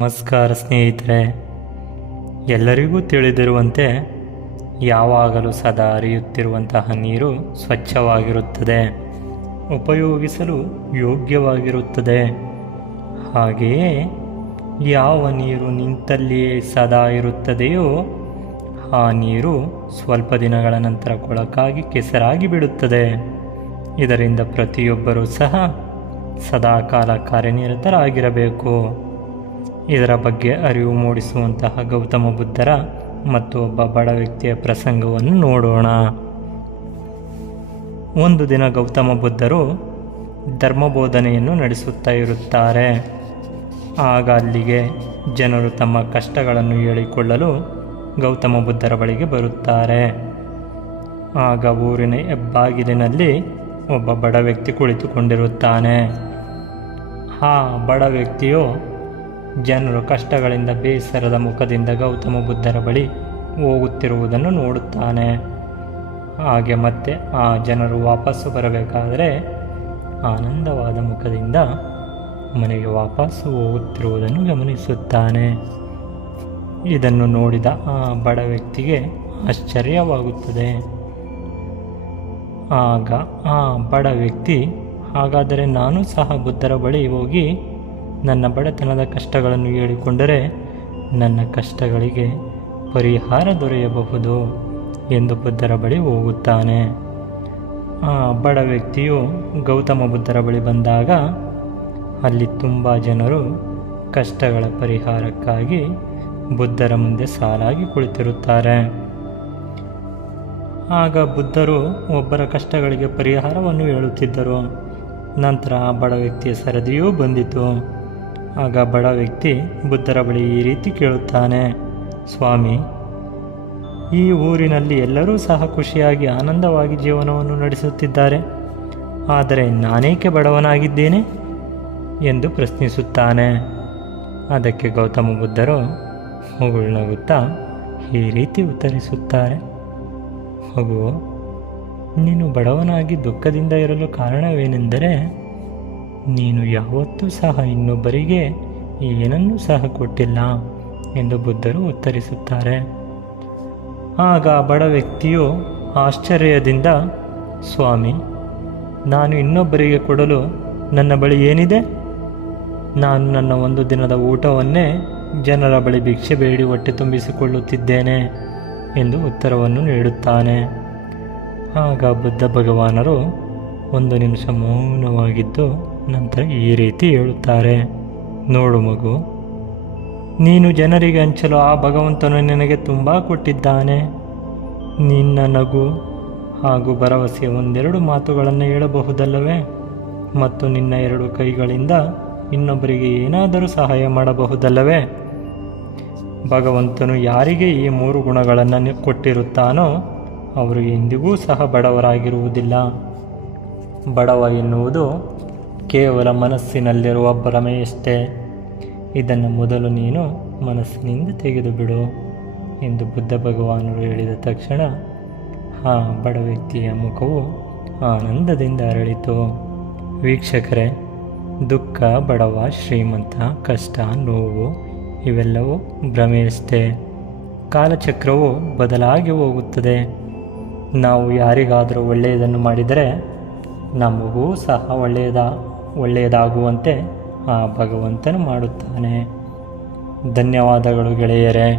ನಮಸ್ಕಾರ ಸ್ನೇಹಿತರೆ, ಎಲ್ಲರಿಗೂ ತಿಳಿದಿರುವಂತೆ ಯಾವಾಗಲೂ ಸದಾ ಹರಿಯುತ್ತಿರುವಂತಹ ನೀರು ಸ್ವಚ್ಛವಾಗಿರುತ್ತದೆ, ಉಪಯೋಗಿಸಲು ಯೋಗ್ಯವಾಗಿರುತ್ತದೆ. ಹಾಗೆಯೇ ಯಾವ ನೀರು ನಿಂತಲ್ಲಿಯೇ ಸದಾ ಇರುತ್ತದೆಯೋ ಆ ನೀರು ಸ್ವಲ್ಪ ದಿನಗಳ ನಂತರ ಕೊಳಕಾಗಿ ಕೆಸರಾಗಿ ಬಿಡುತ್ತದೆ. ಇದರಿಂದ ಪ್ರತಿಯೊಬ್ಬರೂ ಸಹ ಸದಾಕಾಲ ಕಾರ್ಯನಿರತರಾಗಿರಬೇಕು. ಇದರ ಬಗ್ಗೆ ಅರಿವು ಮೂಡಿಸುವಂತಹ ಗೌತಮ ಬುದ್ಧರ ಮತ್ತು ಒಬ್ಬ ಬಡ ವ್ಯಕ್ತಿಯ ಪ್ರಸಂಗವನ್ನು ನೋಡೋಣ. ಒಂದು ದಿನ ಗೌತಮ ಬುದ್ಧರು ಧರ್ಮಬೋಧನೆಯನ್ನು ನಡೆಸುತ್ತಾ ಇರುತ್ತಾರೆ. ಆಗ ಅಲ್ಲಿಗೆ ಜನರು ತಮ್ಮ ಕಷ್ಟಗಳನ್ನು ಹೇಳಿಕೊಳ್ಳಲು ಗೌತಮ ಬುದ್ಧರ ಬಳಿಗೆ ಬರುತ್ತಾರೆ. ಆಗ ಊರಿನ ಹೆಬ್ಬಾಗಿಲಿನಲ್ಲಿ ಒಬ್ಬ ಬಡ ವ್ಯಕ್ತಿ ಕುಳಿತುಕೊಂಡಿರುತ್ತಾನೆ. ಆ ಬಡ ವ್ಯಕ್ತಿಯು ಜನರು ಕಷ್ಟಗಳಿಂದ ಬೇಸರದ ಮುಖದಿಂದ ಗೌತಮ ಬುದ್ಧರ ಬಳಿ ಹೋಗುತ್ತಿರುವುದನ್ನು ನೋಡುತ್ತಾನೆ. ಹಾಗೆ ಮತ್ತೆ ಆ ಜನರು ವಾಪಸ್ಸು ಬರಬೇಕಾದರೆ ಆನಂದವಾದ ಮುಖದಿಂದ ಮನೆಗೆ ವಾಪಸ್ಸು ಹೋಗುತ್ತಿರುವುದನ್ನು ಗಮನಿಸುತ್ತಾನೆ. ಇದನ್ನು ನೋಡಿದ ಆ ಬಡ ವ್ಯಕ್ತಿಗೆ ಆಶ್ಚರ್ಯವಾಗುತ್ತದೆ. ಆಗ ಆ ಬಡ ವ್ಯಕ್ತಿ, ಹಾಗಾದರೆ ನಾನು ಸಹ ಬುದ್ಧರ ಬಳಿ ಹೋಗಿ ನನ್ನ ಬಡತನದ ಕಷ್ಟಗಳನ್ನು ಹೇಳಿಕೊಂಡರೆ ನನ್ನ ಕಷ್ಟಗಳಿಗೆ ಪರಿಹಾರ ದೊರೆಯಬಹುದು ಎಂದು ಬುದ್ಧರ ಬಳಿ ಹೋಗುತ್ತಾನೆ. ಆ ಬಡ ವ್ಯಕ್ತಿಯು ಗೌತಮ ಬುದ್ಧರ ಬಳಿ ಬಂದಾಗ ಅಲ್ಲಿ ತುಂಬ ಜನರು ಕಷ್ಟಗಳ ಪರಿಹಾರಕ್ಕಾಗಿ ಬುದ್ಧರ ಮುಂದೆ ಸಾಲಾಗಿ ಕುಳಿತಿರುತ್ತಾರೆ. ಆಗ ಬುದ್ಧರು ಒಬ್ಬರ ಕಷ್ಟಗಳಿಗೆ ಪರಿಹಾರವನ್ನು ಹೇಳುತ್ತಿದ್ದರು. ನಂತರ ಆ ಬಡ ವ್ಯಕ್ತಿಯ ಸರದಿಯೂ ಬಂದಿತು. ಆಗ ಬಡ ವ್ಯಕ್ತಿ ಬುದ್ಧರ ಬಳಿ ಈ ರೀತಿ ಕೇಳುತ್ತಾನೆ, ಸ್ವಾಮಿ, ಈ ಊರಿನಲ್ಲಿ ಎಲ್ಲರೂ ಸಹ ಖುಷಿಯಾಗಿ ಆನಂದವಾಗಿ ಜೀವನವನ್ನು ನಡೆಸುತ್ತಿದ್ದಾರೆ, ಆದರೆ ನಾನೇಕೆ ಬಡವನಾಗಿದ್ದೇನೆ ಎಂದು ಪ್ರಶ್ನಿಸುತ್ತಾನೆ. ಅದಕ್ಕೆ ಗೌತಮ ಬುದ್ಧರು ಮುಗುಳ್ನಗುತ್ತಾ ಈ ರೀತಿ ಉತ್ತರಿಸುತ್ತಾರೆ, ಮಗು, ನೀನು ಬಡವನಾಗಿ ದುಃಖದಿಂದ ಇರಲು ಕಾರಣವೇನೆಂದರೆ ನೀನು ಯಾವತ್ತೂ ಸಹ ಇನ್ನೊಬ್ಬರಿಗೆ ಏನನ್ನೂ ಸಹ ಕೊಟ್ಟಿಲ್ಲ ಎಂದು ಬುದ್ಧರು ಉತ್ತರಿಸುತ್ತಾರೆ. ಆಗ ಬಡ ವ್ಯಕ್ತಿಯು ಆಶ್ಚರ್ಯದಿಂದ, ಸ್ವಾಮಿ, ನಾನು ಇನ್ನೊಬ್ಬರಿಗೆ ಕೊಡಲು ನನ್ನ ಬಳಿ ಏನಿದೆ? ನಾನು ನನ್ನ ಒಂದು ದಿನದ ಊಟವನ್ನೇ ಜನರ ಬಳಿ ಭಿಕ್ಷೆ ಬೇಡಿ ಹೊಟ್ಟೆ ತುಂಬಿಸಿಕೊಳ್ಳುತ್ತಿದ್ದೇನೆ ಎಂದು ಉತ್ತರವನ್ನು ನೀಡುತ್ತಾನೆ. ಆಗ ಬುದ್ಧ ಭಗವಾನರು ಒಂದು ನಿಮಿಷ ಮೌನವಾಗಿದ್ದು ನಂತರ ಈ ರೀತಿ ಹೇಳುತ್ತಾರೆ, ನೋಡು ಮಗು, ನೀನು ಜನರಿಗೆ ಹಂಚಲು ಆ ಭಗವಂತನು ನಿನಗೆ ತುಂಬ ಕೊಟ್ಟಿದ್ದಾನೆ. ನಿನ್ನ ನಗು ಹಾಗೂ ಭರವಸೆಯ ಒಂದೆರಡು ಮಾತುಗಳನ್ನು ಹೇಳಬಹುದಲ್ಲವೇ? ಮತ್ತು ನಿನ್ನ ಎರಡು ಕೈಗಳಿಂದ ಇನ್ನೊಬ್ಬರಿಗೆ ಏನಾದರೂ ಸಹಾಯ ಮಾಡಬಹುದಲ್ಲವೇ? ಭಗವಂತನು ಯಾರಿಗೆ ಈ ಮೂರು ಗುಣಗಳನ್ನು ಕೊಟ್ಟಿರುತ್ತಾನೋ ಅವರು ಎಂದಿಗೂ ಸಹ ಬಡವರಾಗಿರುವುದಿಲ್ಲ. ಬಡವ ಎನ್ನುವುದು ಕೇವಲ ಮನಸ್ಸಿನಲ್ಲಿರುವ ಭ್ರಮೆಯಷ್ಟೇ. ಇದನ್ನು ಮೊದಲು ನೀನು ಮನಸ್ಸಿನಿಂದ ತೆಗೆದುಬಿಡು ಎಂದು ಬುದ್ಧ ಭಗವಾನರು ಹೇಳಿದ ತಕ್ಷಣ ಆ ಬಡ ವ್ಯಕ್ತಿಯ ಮುಖವು ಆನಂದದಿಂದ ಅರಳಿತು. ವೀಕ್ಷಕರೇ, ದುಃಖ, ಬಡವ, ಶ್ರೀಮಂತ, ಕಷ್ಟ, ನೋವು ಇವೆಲ್ಲವೂ ಭ್ರಮೆಯಷ್ಟೇ. ಕಾಲಚಕ್ರವು ಬದಲಾಗಿ ಹೋಗುತ್ತದೆ. ನಾವು ಯಾರಿಗಾದರೂ ಒಳ್ಳೆಯದನ್ನು ಮಾಡಿದರೆ ನಮಗೂ ಸಹ ಒಳ್ಳೆಯದಾಗುವಂತೆ ಆ ಭಗವಂತನು ಮಾಡುತ್ತಾನೆ. ಧನ್ಯವಾದಗಳು ಗೆಳೆಯರೇ.